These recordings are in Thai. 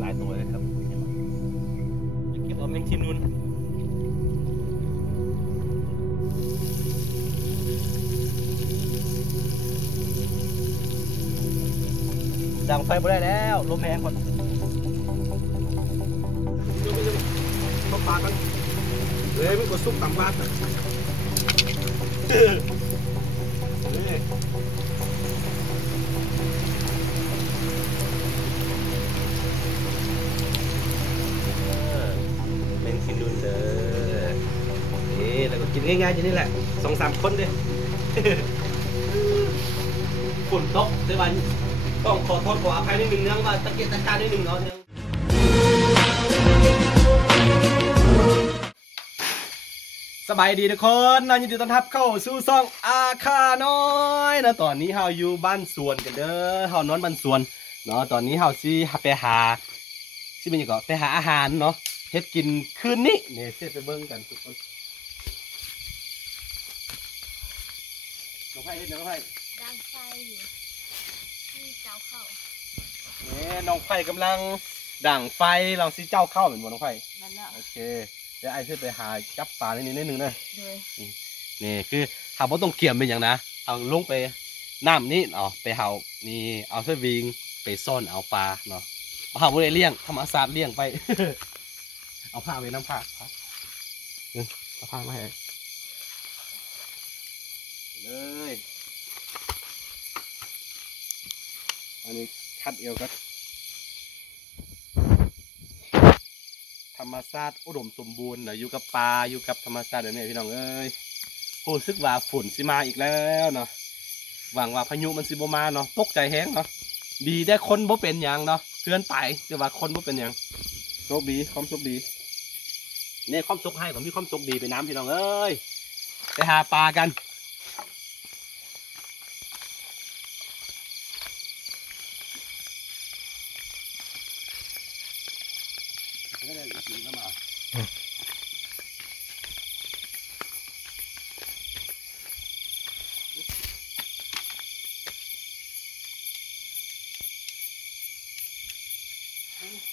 หลายตัวเลยครับเก็บเอาแมงทินุนดังไฟไม่ได้แล้วลมแรงก่อนต้องปลากันเลยมันก็ซุกตำปลาแมงทินุนเด้อนี่แล้วก็กินง่ายๆอย่างนี้แหละ2-3 คนเลยฝนตกในวันต้องขอโทษขออภัยนิดนึงเนื่องว่าตะเกียกตะการนิดนึงเนาะสบายดีทุกคนยินดีต้อนรับเข้าสู่ช่องอาคาน้อยนะตอนนี้เราอยู่บ้านสวนกันเด้อเรานอนบ้านสวนเนาะตอนนี้เราสิไปหาที่เป็นยังไงไปหาอาหารเนาะเฮ็ดกินคืนนี้เนี่ยเสียไปเบิ่งกันทุกคนน้องไผ่เฮ็ดน้องไผ่ดังไฟอยู่ที่เจ้าเข้าเนี่ยน้องไผ่กำลังด่างไฟเราสิเจ้าเข้าเหมือนน้องไผ่นั่นแหละโอเคเดี๋ยวไอ้ขึ้นไปหาจับปลาในนี้นิดนึงนะเลยนี่คือหาว่าต้องเกี่ยมเป็นอย่างนะเอาลงไปน้ำนี่เอาไปเห่านี่เอาเสื้อวิงไปซ่อนเอาปลาเนาะเอาผ้าบริเลี้ยงธรรมศาสตร์เลี้ยงไป เอาผ้าไปน้ำผ้าเอาผ้ามาให้เลยอันนี้คัดเอวก็ธรรมชาติอุดมสมบูรณ์เนาะอยู่กับปลาอยู่กับธรรมชาติแบบนี้พี่น้องเอ้ยโอ้ซึกว่าฝนสิมาอีกแล้วเนาะหวังว่าพายุมันสิบ่มาเนาะตกใจแห้งเนาะดีได้คนบ่เป็นอย่างเนาะเตือนไปแต่ว่าคนบ่เป็นอย่างโชคดีความโชคดีเนี่ยความโชคให้ผมมีความโชคดีไปน้ำพี่น้องเอ้ยไปหาปลากัน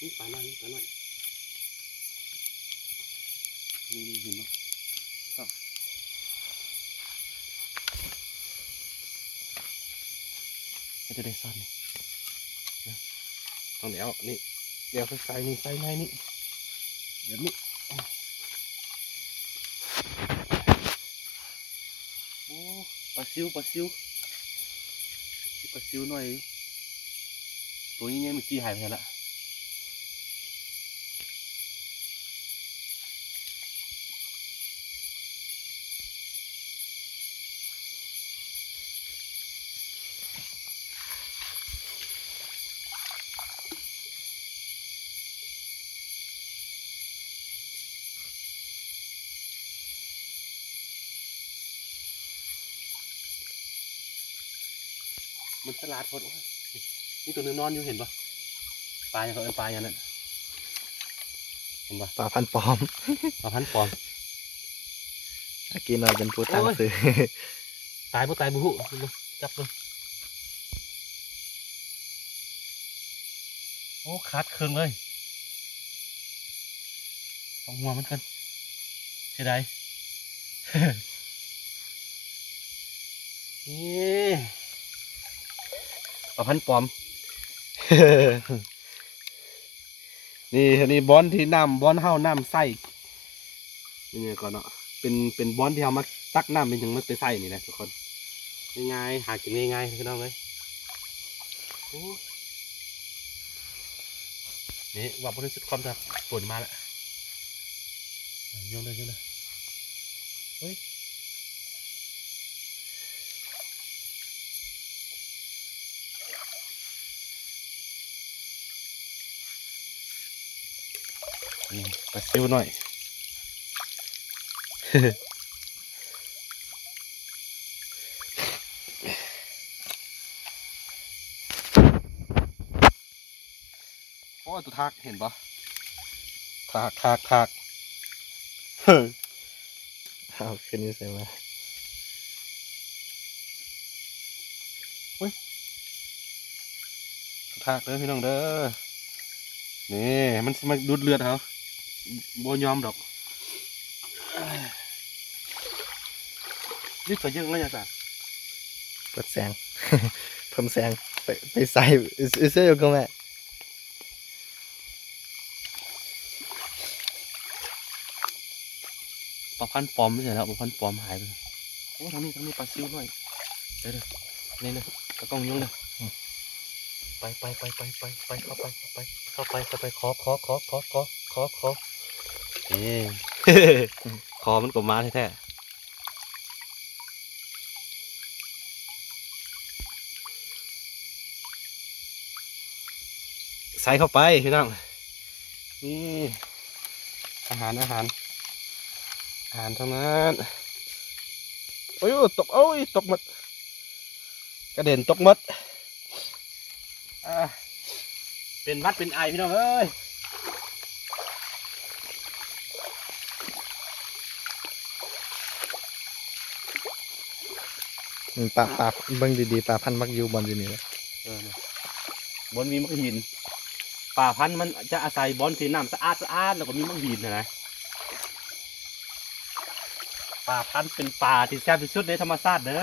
นี่ปลาหน่อยนี่ปลาหน่อยนี่เห็นไหมครับจะได้ซ่อนนี่ต้องเดี๋ยวนี่เดี๋ยวใส่นี่ใส่ในนี่เดี๋ยวนี้โอ้ปลาซิวปลาซิวปลาซิวหน่อยตัวนี้เมื่อกี้หายไปแล้วมันสลัดพอดนี่ตัวนึงนอนอยู่เห็นปะปลาอย่างเขาเป็นปลาอย่างนั้นเห็นปะปลาพันปอมปลาพันปอมกินเราเป็นผู้ตั้งซื้อตายบ่ตายบุหุจับเลยโอ้ขาดเครื่องเลยต้องหัวมันกันใช่ได้นี่ปลาพันปอม นี่บอนที่น้ำบอนเฮาน้ำใส่เป็นไงก่อนเนาะเป็นบอนที่เฮามาตักน้ำเป็นยังมันไปใส่นี่นะทุกคนง่ายๆหากินง่ายๆพี่น้องเลยนี่ว่าบริสุทธิ์ความจะฝนมาแล้วยงเลยเฮ้ยปลาซิวหน่อยโอ้ตัวทากเห็นปะทากเฮ้ยเอาขึ้นนี่ใส่มาทากเด้อพี่น้องเด้อ นี่มันสิมาดูดเลือดเขาบ่ยอมดอกนี่ก็ยังไม่ยากจ้ะ เปิดแสง เพิ่มแสงไปใส่เสื้ออยู่กับแม่ ปลาพันปลอมไม่ใช่แล้วปลาพันปลอมหายไปแล้วโอ้ทางนี้ปลาซิวหน่อยเดี๋ยวนี่นะกระกล้องยุ่งเลยไปเข้าไปขอนี่ คอมันกบม้าแท้ๆใส่เข้าไปพี่น้องนี่อาหารทั้งนั้นโอ้ยตกหมดกระเด็นตกหมดเป็นวัดเป็นไอพี่น้องเอ้ย ปลาเบิ่งดีๆปลาพันธุ์มักอยู่บอลอยู่นี่เลย บอนมีมักหินป่าพันธุ์มันจะอาศัยบอนสีน้ำสะอาดแล้วก็มีมักหินนะป่าพันธุ์เป็นป่าที่แซ่บที่สุดในธรรมชาติเด้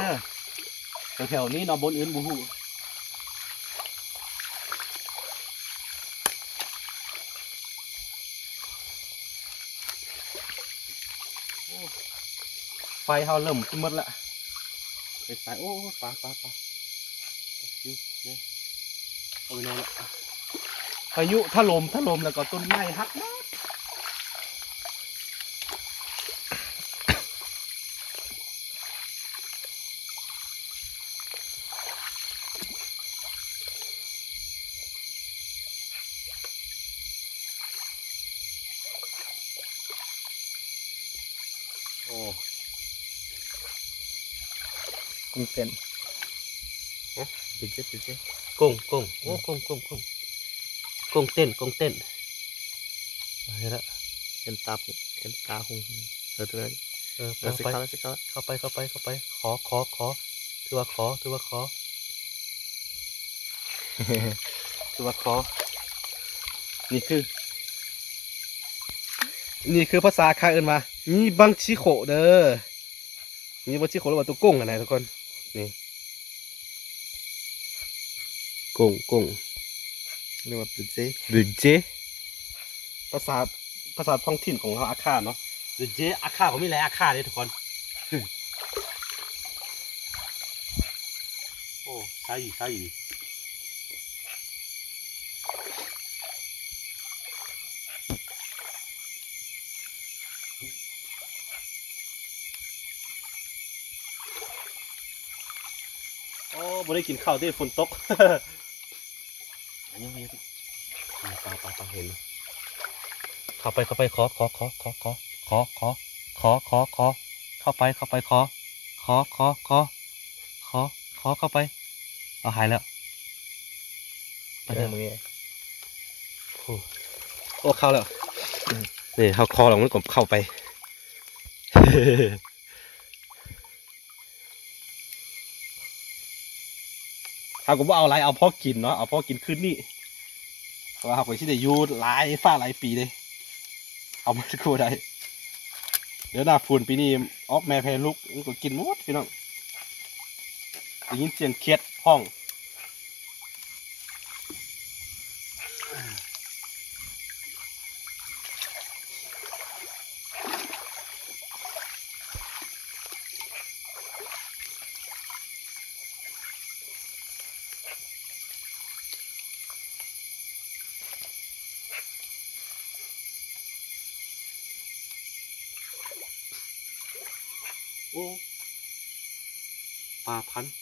อแถวๆนี้เนาะบนอื่นบูฮูไฟเขาเริ่มขึ้นหมดละไปสายโอ้ปลาอยู่เนี่ยเอาไปนอนละพายุถล่มแล้วก็ต้นไม้หักหมดโอ้ กุ้งเต้น ปิดเจ๊กุ้งโอ้กุ้งเต้นอะไรละเห็นตาหงเดี๋ยวสิเข้าไปขอถือว่าขอถือว่าขอนี่คือภาษาคาเอินมามีบังชิโขเด้อมีบังชิโขแล้วว่าตัวกุ้งอะไรทุกคนนี่กุ้ง เรียกว่าเป็นเจ๊ หรือเจภาษาท้องถิ่นของเราอาคาเนาะหรือเจอาคาเขาไม่ไรอาคาเลยทุกคนโอ้ใช่โอ้ไม่ได้กินข้าวด้วยฝนตกอันนี้ปลาเห็นเข้าไปขอเข้าไปขอเข้าไปเอาหายแล้วไป เอ เล อย มึงนี่ โอ้เข้าแล้วนี่เขาคอหลังมันกบเข้าไปเขาก็บอกเอาอะไรเอาพ่อกินเนาะเอาพ่อกินขึ้นนี่เพราะว่าเขาไปที่ได้ยูหลายปีเลยเอามาคู่ได้เดี๋ยวหน้าฝุ่นปีนี้ออกแม่แพรลูกมันก็กินหมดพี่น้องได้ยินเสียงเคียดห้องโอ้ปลาพันธุ์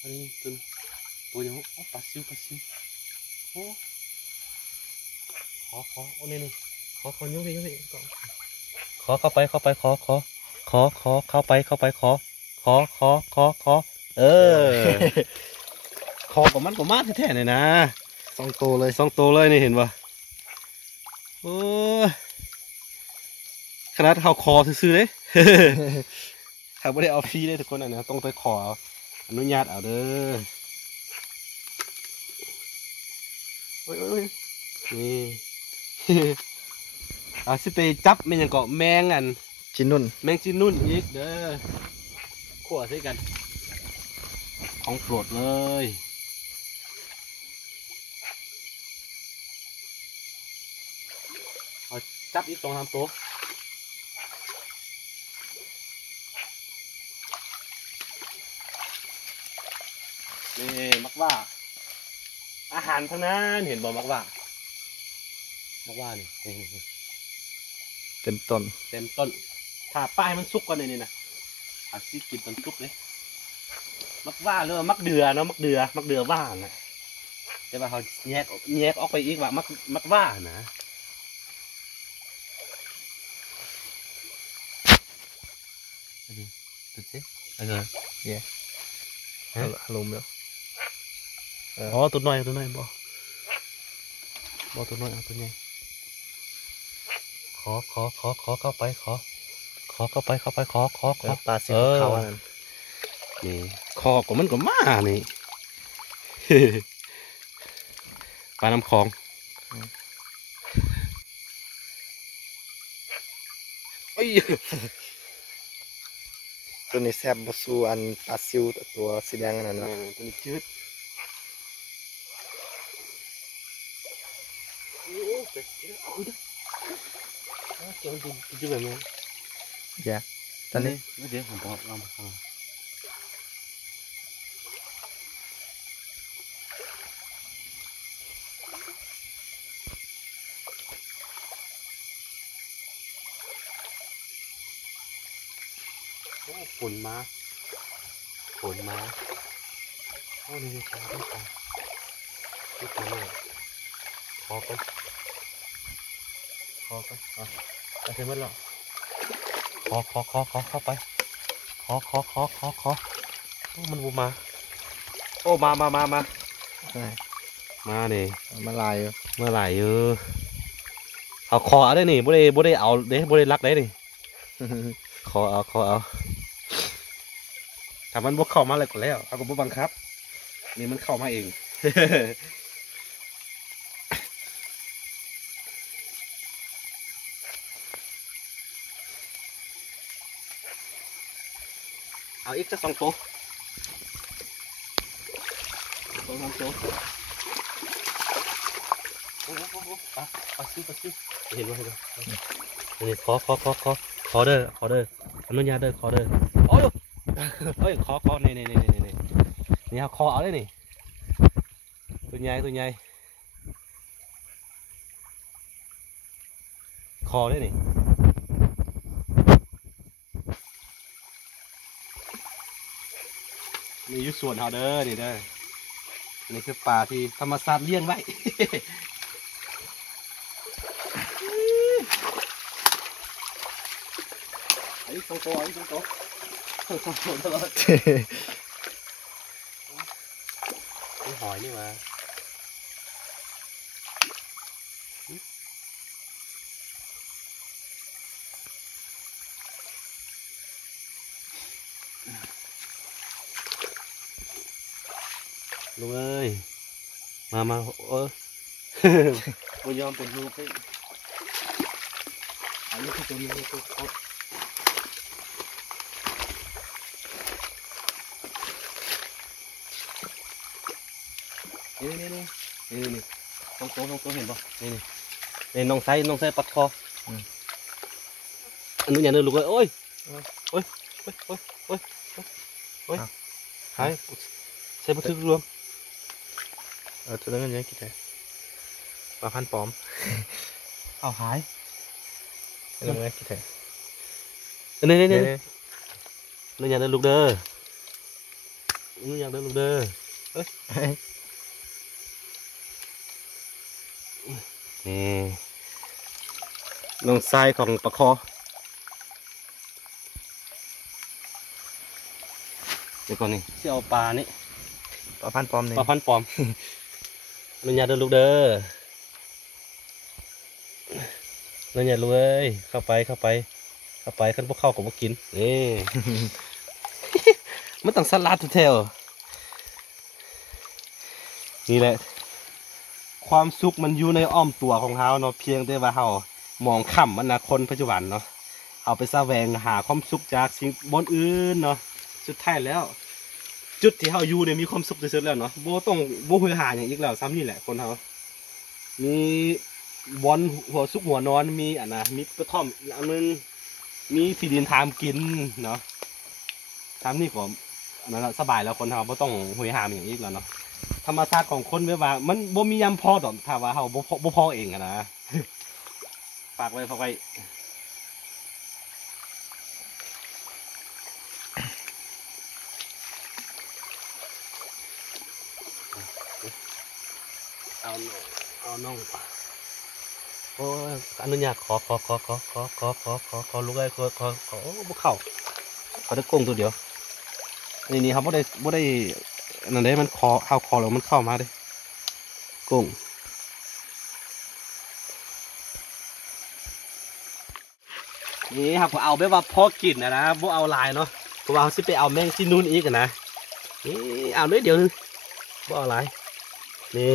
อันนี้ตัวยังโอ้ปลาซิวโอ้ขอโอ้นี่ขอยุ่งสิขอเข้าไปขอเข้าไปขอเออคอกับมันก็มาแท้ๆเลยนะ 2 ตัวเลย 2 ตัวเลยนี่เห็นปะโอ้ขนาดเขาคอซื่อๆเลย เขาไม่ได้เอาฟรีเลยทุกคนนะต้องไปขออนุญาตเอาเด้อโอ้ย เอาสิไปจับแม่นหยังเกาะแมงอัน จินนุ่น แมงจีนุ่นอีกเด้อขั่วใส่กัน ของโปรดเลยเอาจับอีก2-3 ตัวนี่มักว่า อาหารทั้งนั้นเห็นบ่มักว่านี่ เต็มต้น เต็มต้นถ้าป้ายมันสุกก่อนนี่นะอาซิกินตอนสุกเลยมักว่าเลยมักเดือเนาะมักเดือว่านะแต่ว่าเขาแยกออกไปอีกว่ามักว่านะดูสิอะไร อารมณ์แล้ว อ๋อตัวน้อยบ่ตัวน้อยเอาตัวใหญ่ขอเข้าไปขอเข้าไปขอ ปลาสีขาวอันนั้น นี่คอของมันก็มานี่ ปลาน้ำคลองเอ้ย ตัวนี้แซ่บบ่สู้อันปลาซิวตัวสีแดงอันนั้นเนาะ ตัวนี้จืดโอ้เป็ดเอาดิเจ้าดูแบบนี้ อย่าตอนนี้ เดี๋ยวผมบอกเรามาฟังโอ้ฝนมาโอ้นี่ขอเลยขอกันไปเสร็จหมดแล้วขอเข้าไปขอโอ้มันบูมาโอ้มาใช่ มาดิ มาลายอยู่ เมื่อไหร่เอาคอเอาได้นี่บ่ได้เอาเด้บ่ได้รักได้นี่คอเอาถ้ามันบ่เข้ามาเลยก็แล้วเอาก็บ่บังคับนี่มันเข้ามาเอง เอาอีกสัก2 ตัว2-3 ตัวโอ้ปลาซิวเห็นไหมนี่ขอเด้ออนุญาตเด้อขอเด้อโอ้ยเฮ้ยขอนี่นี่เอาคอเอาเลยนี่ตัวใหญ่คอเลยนี่นี่อยู่ส่วนเขาเด้อนี่เด้อนี่คือปลาที่ธรรมชาติเลี้ยงไว้ ไอ้2 ตัวตลอดนี่หอยนี่มาลุงเอ้ยมา ไม่ยอมเป็นลูกให้อันนี้คือตัวนี้ตัวเขานี่ต้องโตเห็นป่ะนี่น้องไซปัดคออันนู้นอย่าเดินลูกเอ้ยโอ้ยหายใส่บันทึกรวม ตัวนั้นยังกี่แท้ปลาพันปลอม เอาหาย ตัวนั้นกี่แท้ นี่นู้นอย่าเดินลูกเด้อนู้นอย่าเดินลูกเด้อเอ้ยนี่น้องไซของปลาคอเดี๋ยวก่อนนี่ที่เอาปลานี่ ปลาพันปลอมนี่ ปลาพันปลอม นุญาตเดินลูกเด้อนุญาตลูกเอ้ยเข้าไปขั้นพวกเข้ากับพวกกินนี่ มันต้องสลัดแถวนี่แหละ ความสุขมันอยู่ในอ้อมตัวของเฮาเนาะเพียงแต่ว่าเฮามองข้ามมันนะคนปัจจุบันเนาะเอาไปแสวงหาความสุขจากสิ่งบนอื่นเนาะสุดท้ายแล้ว จุดที่เฮาอยู่เนี่ยมีความสุขที่สุดแล้วเนาะบ่ต้องบ่หือหาอย่างอีกแล้วซ้ำนี่แหละคนเฮามีบอนหัวสุกหัวนอนมีอันนะมีกระท่อมอันนึงมีที่ดินทามกินเนาะซ้ำนี่ก็อันนั้นละสบายแล้วคนเฮาบ่ต้องหือหาอย่างอีกแล้วเนาะธรรมชาติของคนแบบว่ามันบ่มียามพอดอกถ้าว่าเฮาบ่พอเองอะนะ ฝากไว้เอาน้องโอ้ยอนุญาตขอลูกไอ้ขอโอ้บ่เข้าขอได้กงตัวเดียวนี่ครับบ่ได้นั่นได้มันเข้าแล้วมันเข้ามาเด้กงนี่ครับก็เอาแบบว่าพอกินนะบ่เอาลายเนาะเพราะว่าเขาสิไปเอาแมงจีนูนอีกนะนี่เอาด้วยเดี๋ยวนึงบ่เอาลายนี่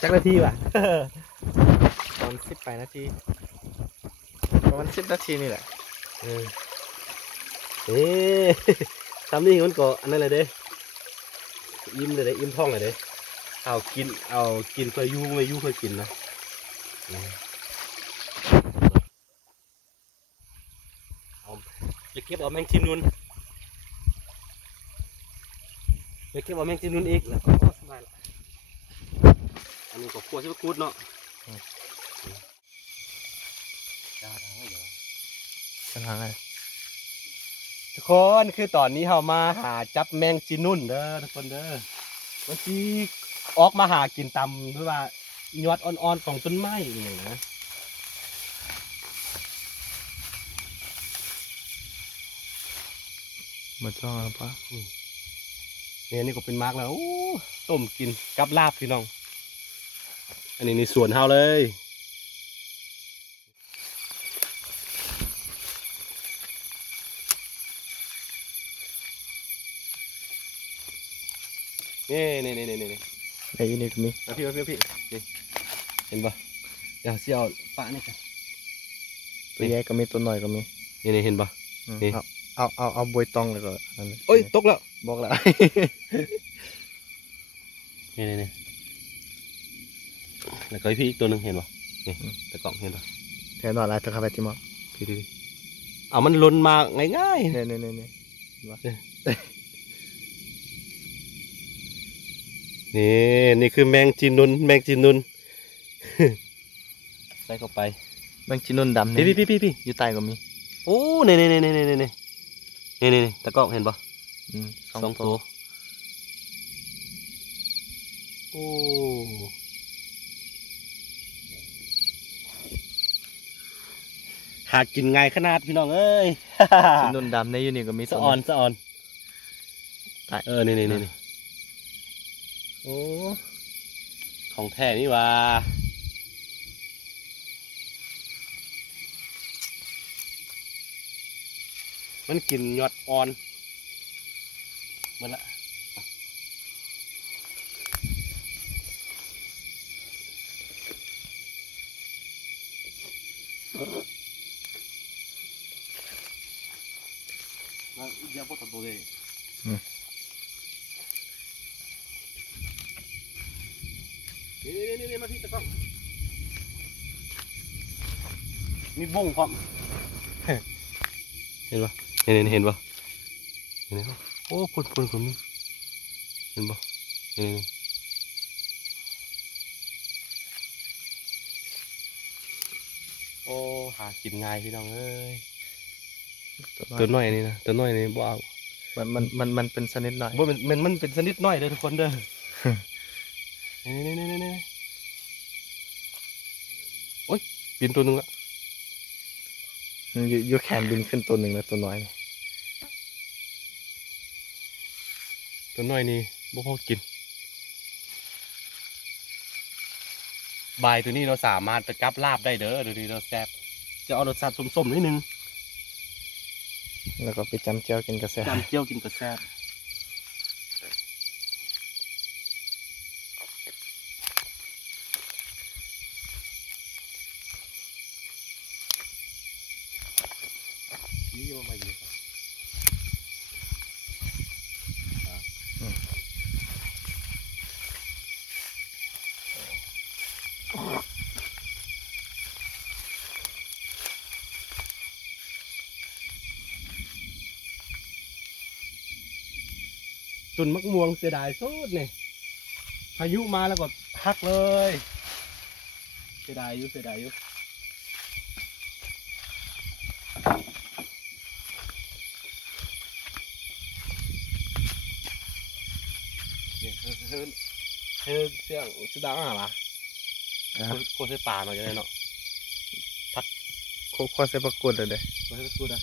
จักนาทีว่ะ ตอน18 นาทีประมาณ10 นาทีนี่แหละ เอ๊ะ ทำนี่มันก็อันนั้นเลยเด้อิ่มเลยเด้อิ่มท้องเลยเด้เอากินเพื่อยุ่งไม่ยุ่งเพื่อกินนะเอาจะเก็บเอาแมงจีนูนจะเก็บเอาแมงจีนูนอีกแล้วก็สบายละอันนี้ก็ขั่วชิบะกูดเนาะ กำลังอะไร ทุกคนคือตอนนี้เรามาหาจับแมงจีนุ่นเด้อทุกคนเด้อวันที่ออกมาหากินตำด้วยว่ายอดอ่อนๆของต้นไม้อย่างนะ มาจ้องแล้วปะ เนี่ยนี่ก็เป็นมาร์กแล้วโอ้ต้มกินกับลาบพี่น้องอันนี้ในสวนเฮาเลยนี่ในอีนี่ก็มี พี่นี่เห็นปะเดี๋ยวเสี่ยวปะนี่กัน ตัวใหญ่ก็มีตัวน้อยก็มี นี่เห็นปะ นี่ เอาบวยตองเลยก็นั่นเลย โอ้ยตกแล้ว บอกแล้ว นี่แล้วก็พี่อีกตัวหนึ่งเห็นปะนี่แต่กล่องเห็นปะ แค่นอนอะไรเธอเข้าไปที่มอ พี่เอามันล้นมาง่าย เนี่ยๆนี่คือแมงจีนุนใส่เข้าไป บางจีนุ่นดำเนี่ย พี่ อยู่ใต้ก็มี โอ้นี่ตะกร้องเห็นปะ สองตัวโอ้หากินง่ายขนาดพี่น้องเอ้ย จีนุ่นดำในอยู่นี่ก็มี สะอ่อน ใต้ นี่โอ้ของแท้นี่ว่ามันกินยอดอ่อนหมดละมาอีกอย่างพอตัวเลยนี่มาที่ตะกร้องมีบุ้งพร้อม เห็นปะเห็นปะโอ้คุณนี่เห็นปะโอ้หากินง่ายพี่น้องเอ้ยตัวน้อยนี่นะตัวน้อยนี่บ่เอา มันเป็นชนิดหน่อย บ่มันเป็นชนิดน้อยเด้อทุกคนเด้อนี่โอ้ยบินตัวหนึงละ อยู่แขนบินขึ้นตัวหนึ่งแล้วตัวน้อยนี่ ตัวน้อยนี่บ่พอกินบายตัวนี้เราสามารถไปกับลาบได้เด้อเดี๋ยวนี้เราแซ่บจะเอารสชาติส้มๆนิดนึง แล้วก็ไปจำเจียวกินกระแส จำเจียวกินกระแซ่บ นี่ยังไม่เยอะต้นมะม่วงเสียดายสุดเนี่ยพายุมาแล้วก็หักเลยเสียดายอยู่เสียดายอยู่เนี่ยเสียงจะดังอะไรล่ะโคตรป่าหน่อยจะได้เนาะ โคควาเซปกุดเลยเด้ โคตรพูดอ่ะ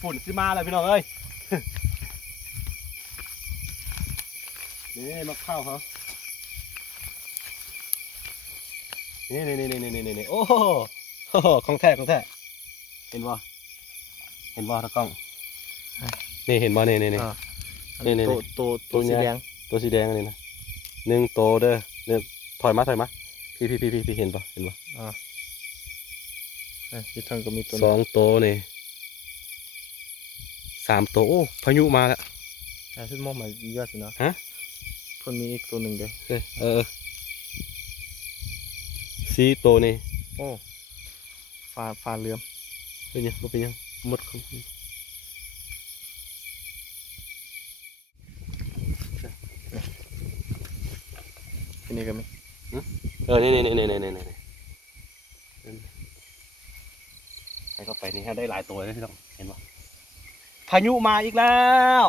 ฝุ่นสิมาเลยพี่น้องเอ้ย นี่มะพร้าวเขานี่โอ้โหของแท้ของแท้เห็นบ่เห็นบ่ตะกล้องนี่เห็นบ่นี่ อ่า นี่ ตัวสีแดง ตัวสีแดงอันนี้นะหนึ่งโตเด้อเนี่ยถอยมาพี่เห็นบ่อ่าที่ทางก็มีตัว สองโตนี่สามโตโอ้พายุมาแล้ว ที่มองมายอดสินะ ฮะ เพิ่นมีอีกตัวหนึ่งเด้ สี่โตนี่ โอ้ฟ้าเลื่อม เป็นยังบ่เป็นยังหมดของที่นี่ก็มี นี่ไปก็ไปนี่ฮะได้หลายตัวเลยที่ต้องเห็นป่ะพายุมาอีกแล้ว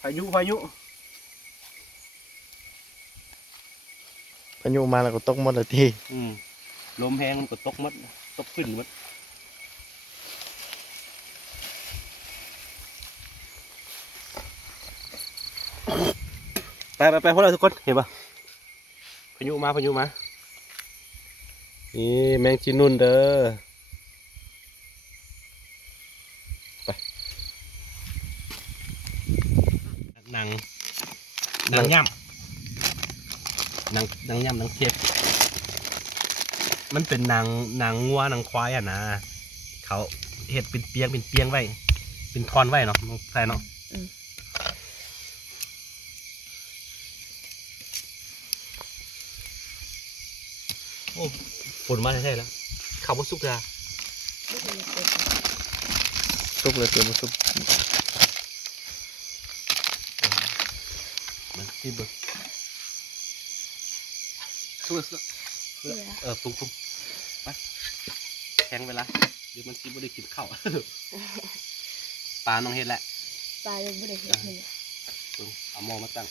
พายุ พายุมาแล้วก็ตกหมดเลยที ลมแห้งมันก็ตกมัดตกขึ้นมัดไปพวกเราทุกคนเห็นป่ะพายุมานี่แมงจีนุ่นเด้อไปหนังย่ำหนังเทียบมันเป็นหนังงัวหนังควายอ่ะนะเขาเห็ดเป็นเปียงไว้เป็นทอนไว้เนาะใช่เนาะโอ้ฝนมาใช่แล้วเขาบ่สุกยา ซุปเลยตัวมันซุป มันซีเบิร์กสุกปรุงไปแข็งไปละเดี๋ยวมันซีบ่ได้กินข้าว ปลาน้องเห็ดแหละ ปลายังไม่ได้เห็นเลย เอาหม้อมาตั้ง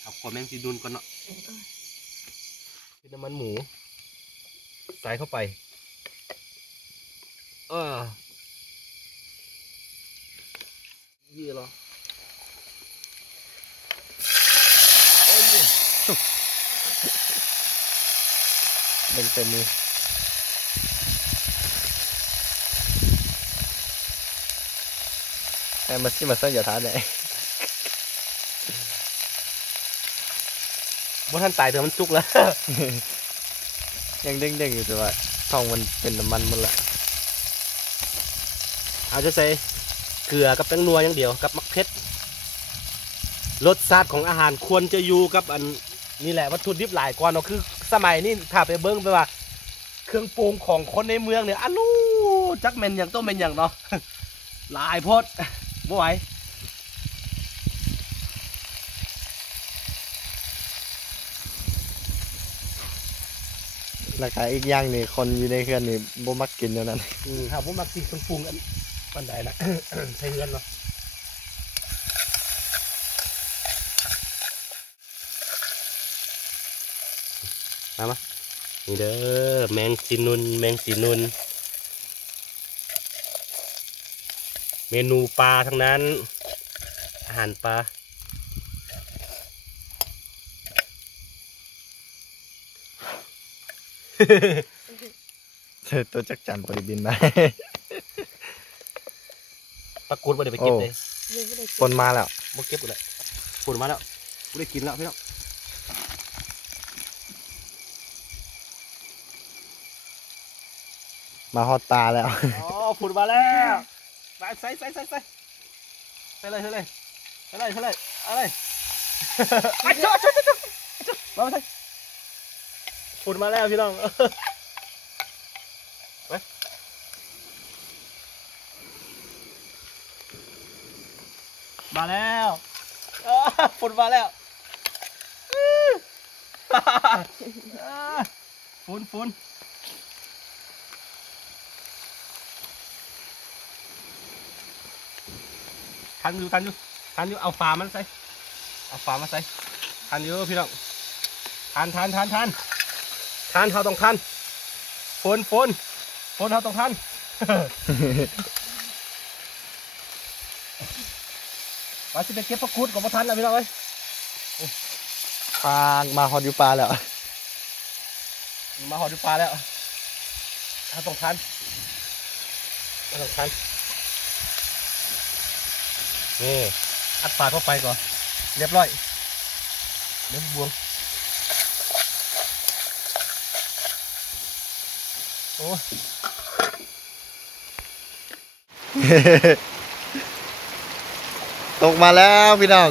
เอาขวดแมงจีดุนก่อนเนาะน้ำมันหมูใส่เข้าไปยี่หรอเต็มมือไอ้มาซี่มาซ่าอย่าท้าไหน บ่ท่านตายเถอะมันสุกแล้ว ยังเด้งๆอยู่แต่ว่าท้องมันเป็นน้ำมันหมดละ เอาจะใส่เกลือกับแป้งนัวอย่างเดียวกับมะเขือรสชาติของอาหารควรจะอยู่กับอันนี่แหละวัตถุดิบหลายกว่าเนาะคือสมัยนี้ถ้าไปเบิ้งไปว่า เครื่องปรุงของคนในเมืองเนี่ยอันนู้จักเมนอย่างต้มเมนอย่างเนาะ หลายโพดบ่ไหว ราคาอีกอย่างนี่คนอยู่ในเฮือนนี่บ่มักกินเท่านั้น ถ้าผมมากินเครื่องปรุงอันใดนะ ใช้เงินเนาะมานี่เด้อแมงจีนุนเมนูปลาทั้งนั้น อาหารปลา ตัวจักจันปริบินมา ตะกูดบ่ได้ไปเก็บเลย ยังไม่ได้ ฝนมาแล้ว บ่เก็บกูเลยฝนมาแล้วกูได้กินแล้วพี่น้อง มาฮอตตาแล้ว อ๋อฝนมาแล้วไปใส่เลยใส่เลยอะไรไอ้จ๊อมาใส่ฝนมาแล้วพี่น้องไปมาแล้วฝนมาแล้วฝนทันอยู่เอาฝามันใส่ทันอยู่พี่น้องทันเขาต้องทันฝนเขาต้องทัน มาสิไปเก็บผักกูดกับพ่อทันนะพี่น้องเอ้ย ปลามาฮอตอยู่ปลาแล้ว มาหอดูปลาแล้วเขาต้องทันนี่อัดปลาเข้าไปก่อนเรียบร้อยเดี๋ยวบวงโอ้ ตกมาแล้วพี่น้อง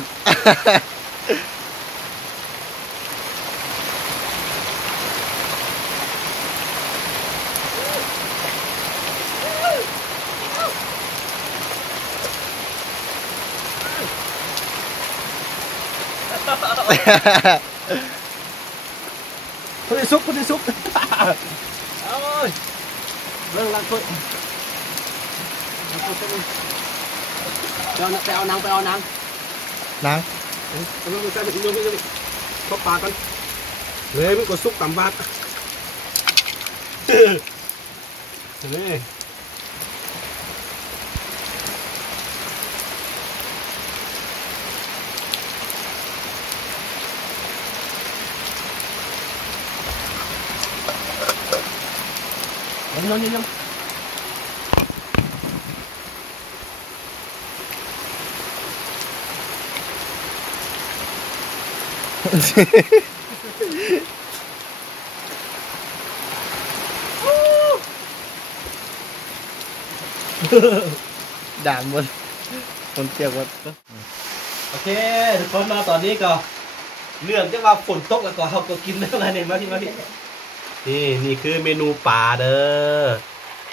คุณได้ซุปเอาเลยเรื่องล้างถ้วยไปเอานาง นัง มันไม่ใช่ไม่ทบปลากันเลยมันก็ซุกต่ำบาด นี่ยัง ด่านบนเจียววัด โอเคทุกคนมาตอนนี้ก็เรื่องจะว่าฝนตกแล้วก็เขาก็กินแล้วเนี่ยมาที่นี่คือเมนูปลาเด้อ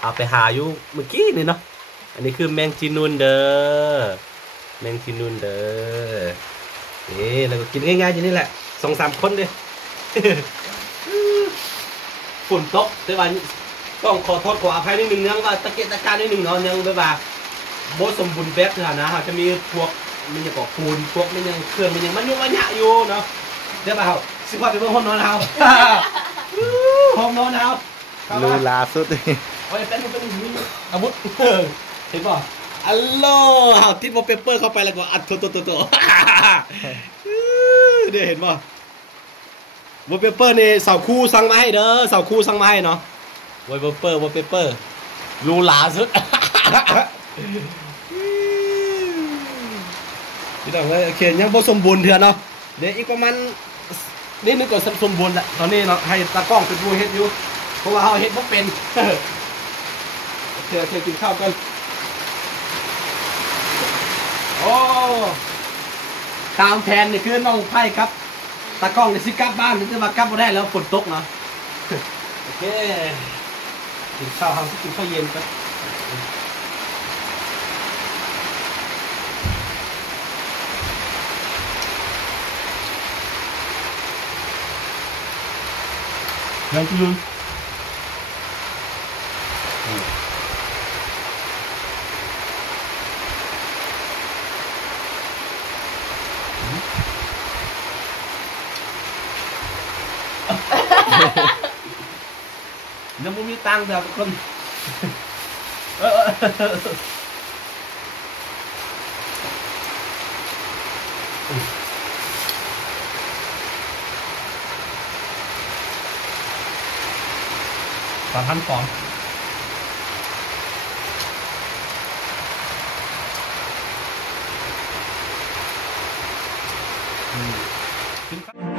เอาไปหาอยู่เมื่อกี้นี่เนาะอันนี้คือแมงจีนูนเด้อนี่แล้วก็กินง่ายๆอย่างนี้แหละ2-3 คนเด้ ฝนตกแต่ว่าต้องขอโทษขออภัยนิดนึงนะว่าตะเกียกตะการนิดนึงเนาะยังแบบว่าโบสมบูรณ์แบบนะฮะจะมีพวกมันจะก่อปูนพวกมันยังเครื่องมันยังมันยุ่งมันยะอยู่เนาะเดี๋ยวเปล่าสิว่าเป็นห้องนอนเฮาห้องนอนเฮา ลูลาสุด โอ้ยเป็นอาวุธเห็นป่ะอัลโหลทิปวอลเปเปอร์เข้าไปแล้วก็อัดตัวเดี๋ยวเห็นป่ะวอลเปเปอร์นี่เสาคู่สั่งมาให้เด้อเสาคู่สั่งมาให้เนาะวอลเปเปอร์ลูลาสุดพี่น้องโอเคยังบ่สมบูรณ์เถื่อนเนาะเดี๋ยวอีกประมาณนิดนึงก็สมบูรณ์แหละตอนนี้เนาะให้ตากล้องเป็นผู้เฮ็ดอยู่เพราะว่าเขาเฮ็ดบ่เป็นโอเคกินข้าวกันโอ้ตามแผนนี่คือน้องไพ่ครับตากล้องนี่สิกลับบ้านหรือจะมากลับบ่ได้แล้วฝนตกเนาะโอเคกินข้าวกินข้าวเย็นกันยังกินยังไม่มีตังค์แต่คนตอนท่านปลอม ถึงขั้น